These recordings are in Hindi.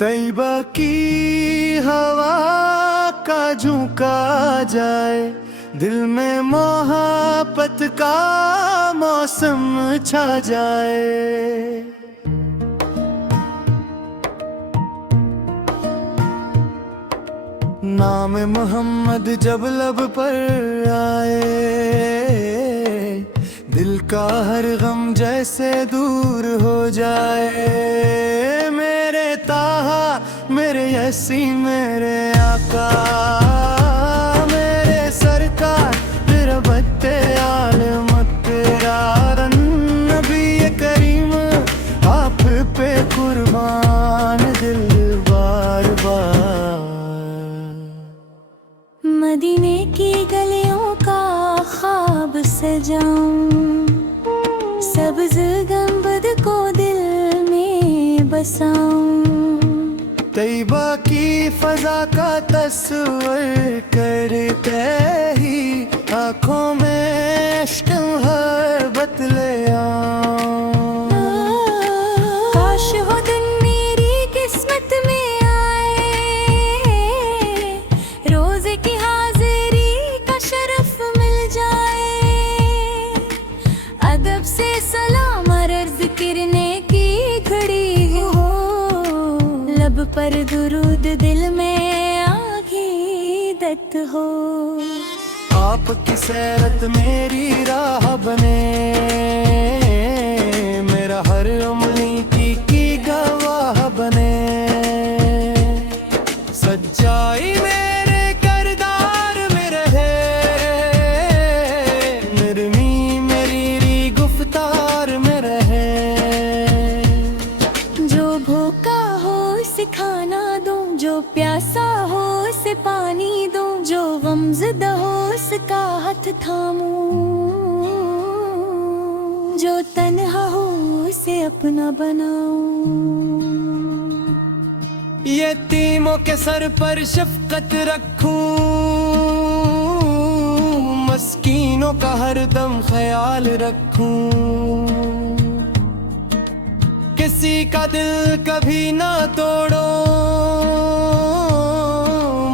तैयबा की हवा का झोंका जाए, दिल में मोहब्बत का मौसम छा जाए। नाम मोहम्मद जब लब पर आए, दिल का हर गम जैसे दूर हो जाए। मेरे ताहा, मेरे यसी, मेरे आका, मेरे सरकार, तेरा बत्ते आलमत तेरा नबी करीम, आप पे कुर्बान दिल बार बार। मदीने की गलियों का ख्वाब सजाऊं, सब्ज गंबद को दिल में बसाऊं। तैयबा की फजा का तस्वर करते ही आँखों में इश्क मोहब्बत ले आऊं। काश वो दिन मेरी किस्मत में आए, रोज़े की हाजिरी का शरफ मिल जाए। अदब से सलाम अर्ज़ करने की घड़ी हो, लब पर दुरूद दिल में आक़ीदत हो। आपकी सैरत मेरी राह बने, मेरा हर उंगली की गवाह बने। सच्चाई मेरे किरदार में रहे, नरमी मेरी गुफ्तार में रहे। जो भूखा हो उसे खाना दूं, जो प्यासा हो उसे पानी दूं, जो गमज़दा हो उसका हाथ थामूं, जो तन्हा हो उसे अपना बनाऊं। यतीमों के सर पर शफकत रखूं, मस्कीनों का हरदम ख्याल रखूं। किसी का दिल कभी ना तोड़ो,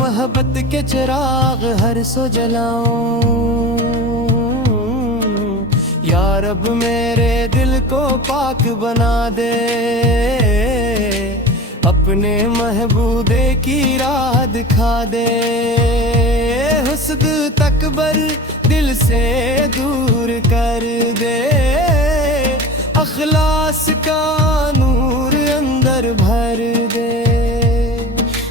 मोहब्बत के चिराग हर सो जलाऊं। या रब मेरे दिल को पाक बना दे, अपने महबूबे की राह दिखा दे। हुस्द तकबर दिल से दूर कर दे, अखलास का नूर अंदर भर दे।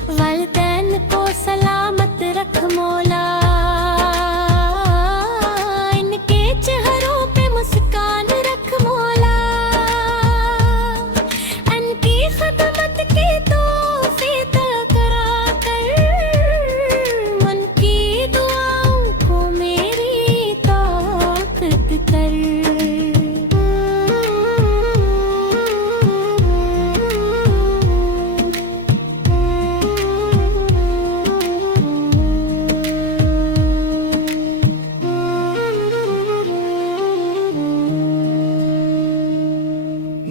वालिदैन को सलामत रख मौला, इनके चेहरों पे मुस्कान रख मौला। इनकी खिदमत के तोहफे करा कर, मन की दुआओं को मेरी ताकत कर।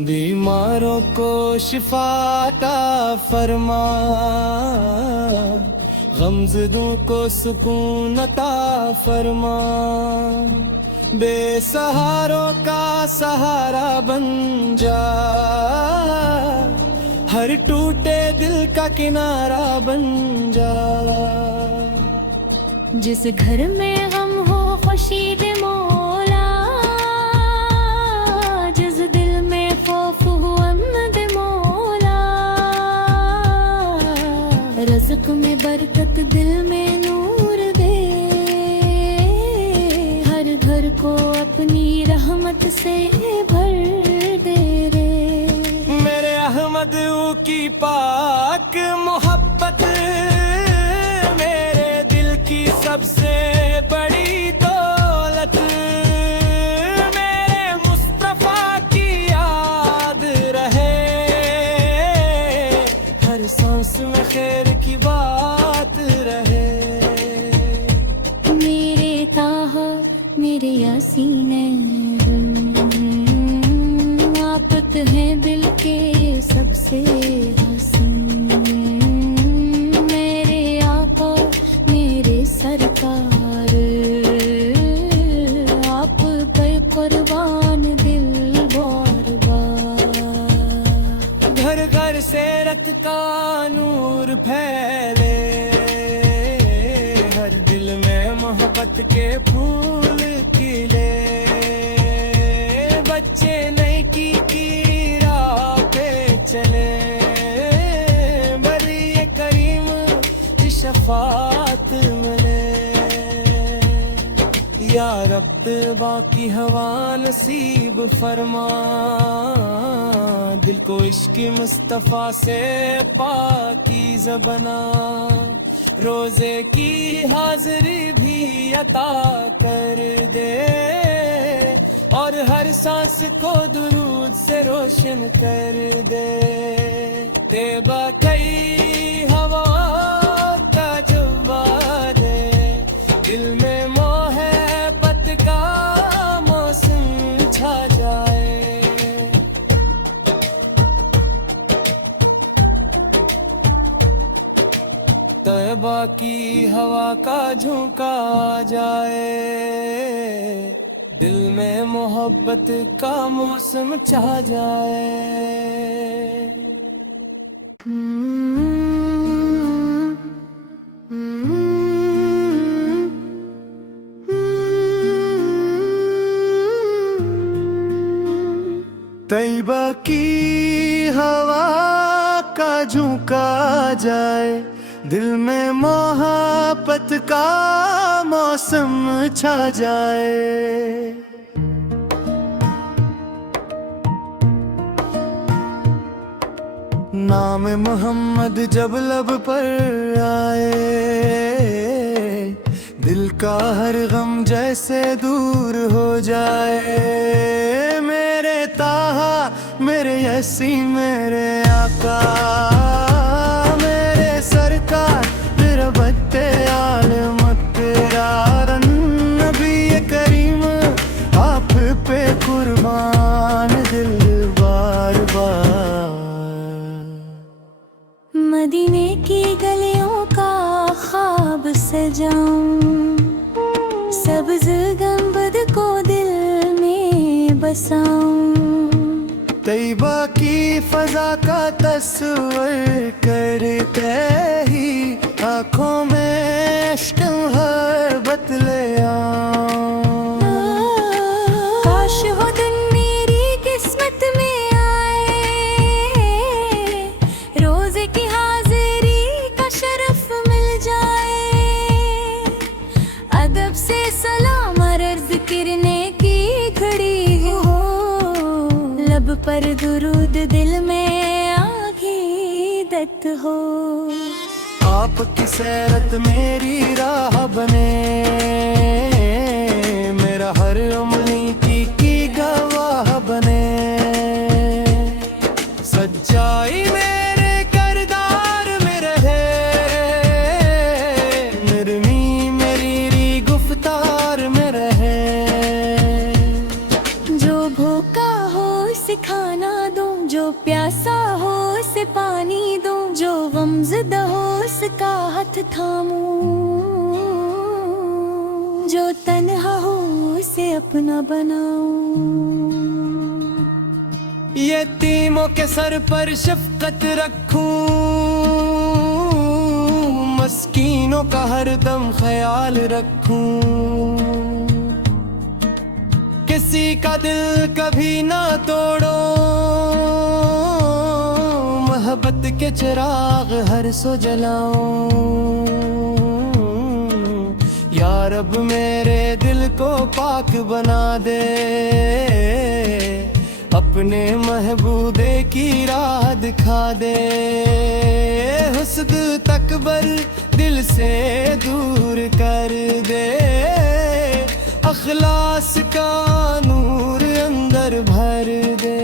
बीमारों को शिफा अता फरमा, गमज़दों को सुकून अता फरमा। बेसहारों का सहारा बन जा, हर टूटे दिल का किनारा बन जा। जिस घर में गम हो खुशी दे मौला, जिस दिल में खौफ हो अमन दे मौला। रज़्क़ में बरकत दिल में नूर दे, हर घर को अपनी रहमत से भर दे रे। मेरे अहमद की पाक मोहब्बत मेरे दिल की सबसे बड़ी दौलत। मेरे मुस्तफा की याद रहे, हर सांस में खैर की बात रहे। फैले, हर दिल में मोहब्बत के फूल खिले। बच्चे नई की राह पे चले, बरी करीम की शफात मिले। या रब बाकी हवा नसीब फरमा, दिल को इश्क मुस्तफा से पाकीज़ा बना। रोजे की हाजिरी भी अता कर दे, और हर सांस को दुरूद से रोशन कर दे। तेबा कई हवा का जुबा दे, दिल में मोहब्बत का मौसम छा जाए। तैबा की हवा का झोंका आ जाए, दिल में मोहब्बत का मौसम छा जाए। तैबा की हवा का झोंका आ जाए, दिल में मोहब्बत का मौसम छा जाए। नाम मोहम्मद जब लब पर आए, दिल का हर गम जैसे दूर हो जाए। मेरे ताहा मेरे यसी मेरे आका, मेरे सरकार तेरा बत्ते आलमत तेरा नबी करीम, आप पे कुर्बान दिल बार बार। मदीने की गलियों का ख्वाब सजाऊं, सब्ज गंबद को दिल में बसाऊं। तैबा की फजा का तस्वर करते ही आँखों में इश्क मोहब्बत ले आऊं। काश वो दिन मेरी किस्मत में आए, रोजे की हाजिरी का शरफ मिल जाए। अदब से सलाम अर्ज करने की घड़ी हो, लब पर दुरूद दिल में आक़ीदत हो। आपकी सैरत मेरी राह बने, मेरा हर उंगली की गवाह बने। सच्चाई मेरे किरदार में रहे, नरमी मेरी गुफ्तार में रहे। जो भूखा हो उसे खाना दूं, जो प्यासा हो उसे पानी दूं, जो गमज़दा हो उसका हाथ थामूं, जो तन्हा हो उसे अपना बनाऊं। यतीमों के सर पर शफकत रखूं, मस्कीनों का हरदम ख्याल रखूं। किसी का दिल कभी ना तोड़ो, मोहब्बत के चिराग हर सो जलाऊं। या रब मेरे दिल को पाक बना दे, अपने महबूबे की राह दिखा दे। हुस्द तकबर दिल से दूर कर दे, अखलास का नूर अंदर भर दे।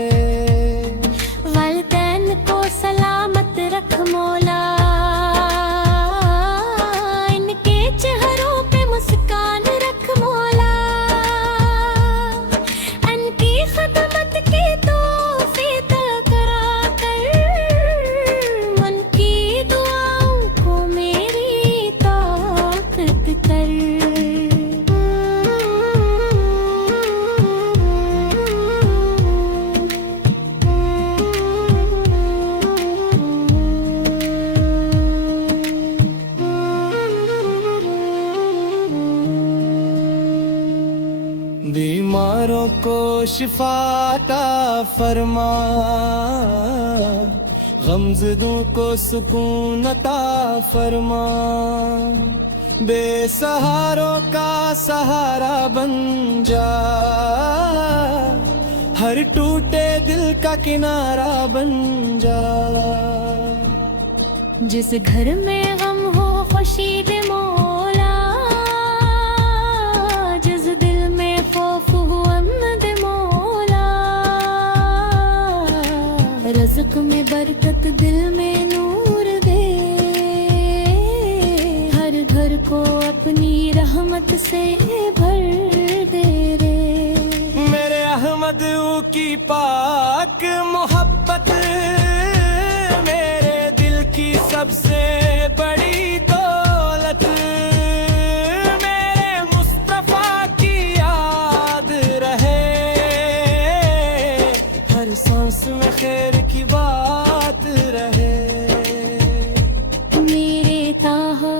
वालिदैन को सलामत रख मौला, इनके चेहरों पे मुस्कान रख मौला। इनकी खिदमत के तोहफे करा कर, मन की दुआओं को मेरी ताकत कर। बीमारों को शिफाता फरमा, गमज़दों को सुकून अता फरमा, बेसहारों का सहारा बन जा, हर टूटे दिल का किनारा बन जा। जिस घर में गम हो खुशी दे मौला, जिस दिल में खौफ हो अमन दे मौला, रज़्क़ में बरकत दिल में नूर दे, हर घर को अपनी रहमत से भर दे रे। मेरे अहमद की पाक मोहब्बत मेरे दिल की सबसे बड़ी दौलत, मेरे मुस्तफा की याद रहे, हर सांस में खैर की बात रहे। मेरे ताहा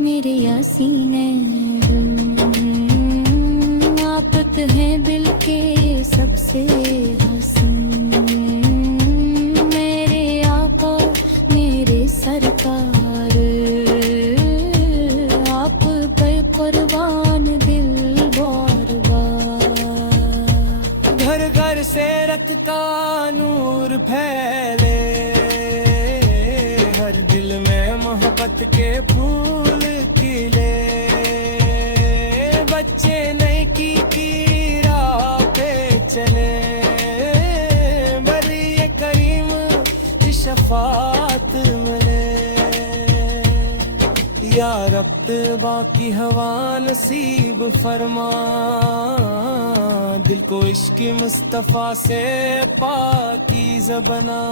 मेरे यासीन आफत है दिल के सबसे हसीन, मेरे आका मेरे सरकार, आप पे कुर्बान दिल बार बार। घर घर से रत का नूर फैले, हर दिल में मोहब्बत के फूल खिले, बच्चे नई की राह पे चले, बरी करीम की शफात मिले। या रब बाकी हवा नसीब फरमा, दिल को इश्क मुस्तफा से पाकीज़ बना,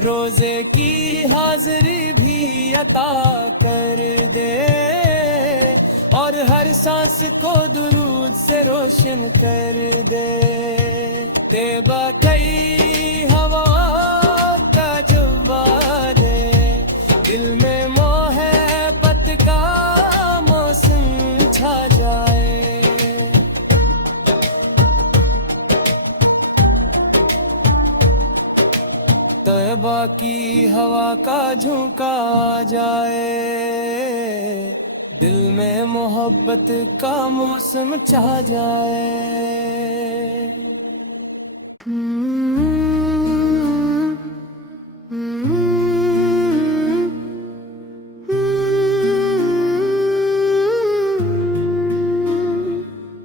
रोजे की हाजिरी भी अता कर दे, और हर सांस को दुरूद से रोशन कर दे। तेबा कई हवा का जवाब है, दिल में मोहब्बत का मौसम छा जाए। तैबा की हवा का झोंका जाए, दिल में मोहब्बत का मौसम छा जाए।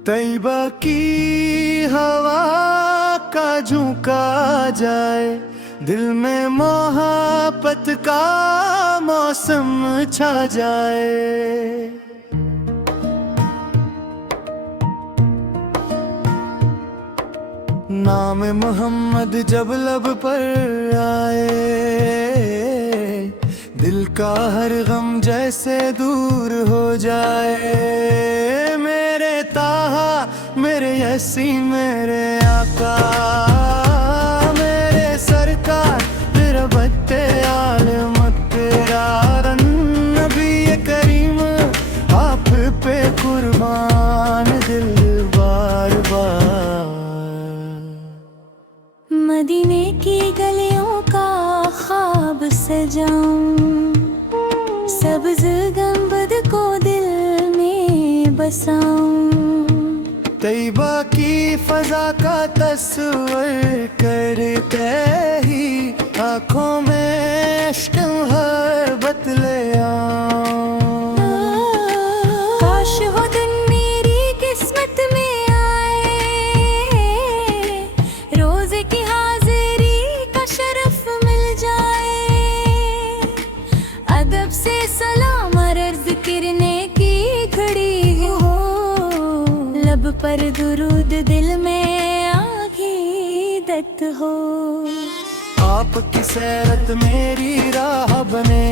तैबा की हवा का झोंका जाए, दिल में मोहब्बत का मौसम छा जाए। नाम मोहम्मद जब लब पर आए, दिल का हर गम जैसे दूर हो जाए। मेरे ताहा मेरे यसी मेरे आका, मेरे सरकार तेरा बत्ते आलमत तेरा नबी करीम, आप पे कुर्बान दिल बार बार। मदीने की गलियों का ख्वाब सजाऊं, सब्ज गंबद को दिल में बसाऊं, तैबा की फजा का तस्वर करते ही आँखों में इश्क मोहब्बत ले आऊं। काश वो दिन मेरी किस्मत में आए, रोजे की हाजिरी का शरफ मिल जाए, अदब से सलाम अर्ज करने की घड़ी हो, लब पर दुरूद दिल में आक़ीदत हो। आपकी सैरत मेरी राह बने,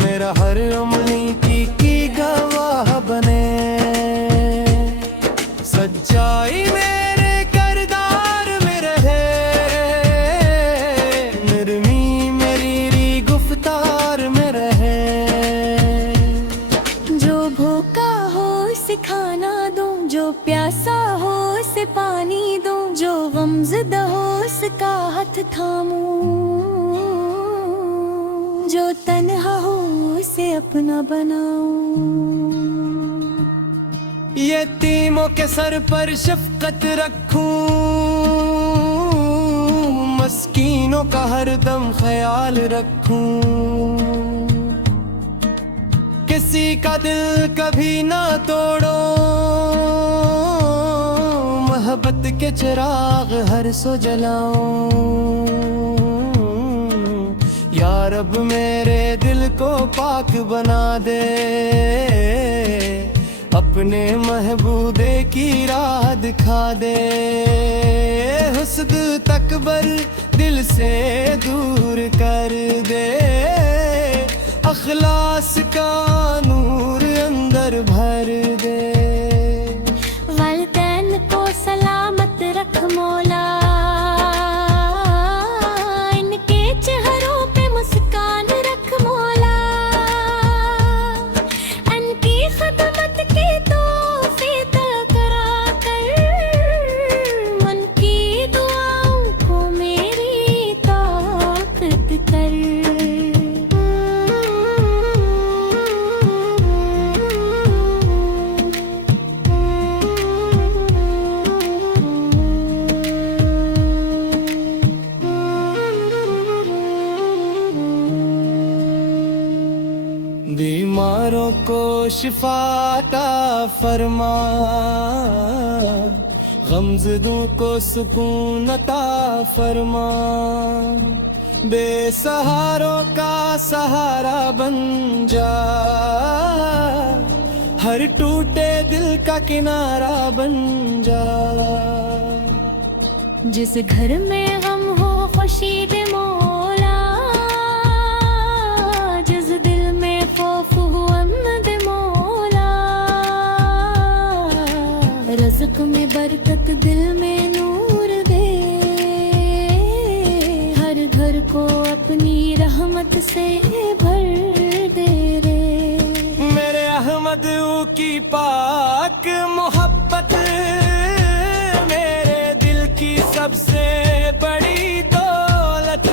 मेरा हर उंगली की गवाह बने, सच्चाई मेरे किरदार में रहे, नरमी मेरी गुफ्तार में रहे। जो भूखा हो उसे खाना दो, प्यासा हो उसे पानी दूं, जो गमज़दा हो उसका हाथ थामूं, जो तन्हा हो उसे अपना बनाऊं। यतीमों के सर पर शफकत रखूं, मस्कीनों का हरदम ख्याल रखूं, किसी का दिल कभी ना तोड़ो, मोहब्बत के चिराग हर सो जलाऊं। या रब मेरे दिल को पाक बना दे, अपने महबूबे की राह दिखा दे। हुस्द तकबर दिल से दूर कर दे, अखलास का नूर अंदर भर दे। वालिदैन को सलामत रख मौला, इनके चेहरों पे मुस्कान रख मौला, इनकी खिदमत की तौफीक करा कर, मन की दुआओं को मेरी ताकत कर। बीमारों को शिफा अता फरमा, गमज़दों को सुकून अता फरमा, बेसहारों का सहारा बन जा, हर टूटे दिल का किनारा बन जा। जिस घर में गम हो खुशी दे मौला, जिस दिल में खौफ हो अमन दे मौला, रज़्क़ में बरकत दिल में नूर दे, हर घर को अपनी रहमत से भर दे रे। मेरे अहमद की पाक मोहब्बत मेरे दिल की सबसे बड़ी दौलत,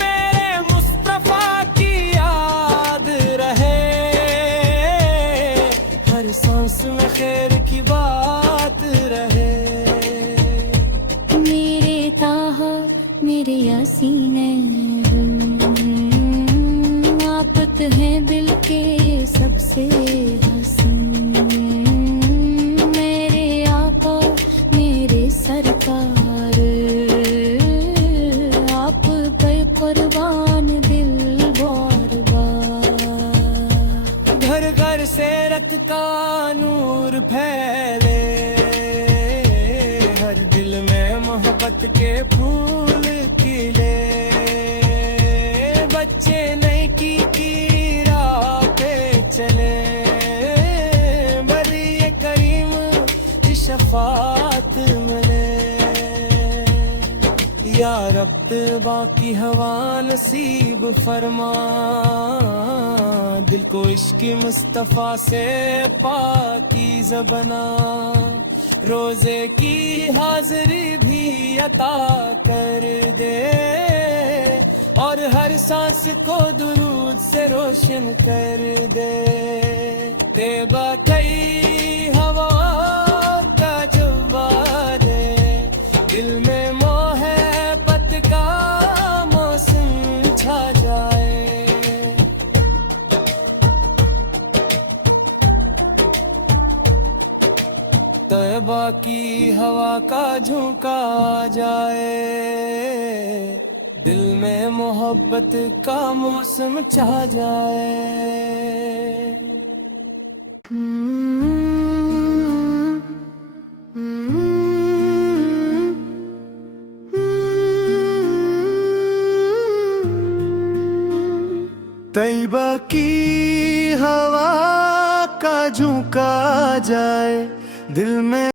मेरे मुस्तफा की याद रहे, हर सांस में खैर की बात रहे। मेरे ताहा मेरे यासीन आपत है दिल के सबसे हसीन, मेरे आका मेरे सरकार, आप पे कुर्बान दिल बार बार। घर घर से रत का नूर फैले, हर दिल में मोहब्बत के फूल खिले, बच्चे नेकी की राह पे चले, बरी करीम की शफात मिले। या रब बाकी हवा नसीब फरमा, दिल को इश्क मुस्तफा से पाकीज़ा बना, रोजे की हाजिरी भी अता कर दे, और हर सांस को दुरूद से रोशन कर दे। तेबा कई हवा का जवा दे, दिल में मोहब्बत का मौसम छा जाए। तैबा की हवा का झोंका जाए, दिल में मोहब्बत का मौसम छा जाए। तैबा की हवा का झोंका जाए, दिल में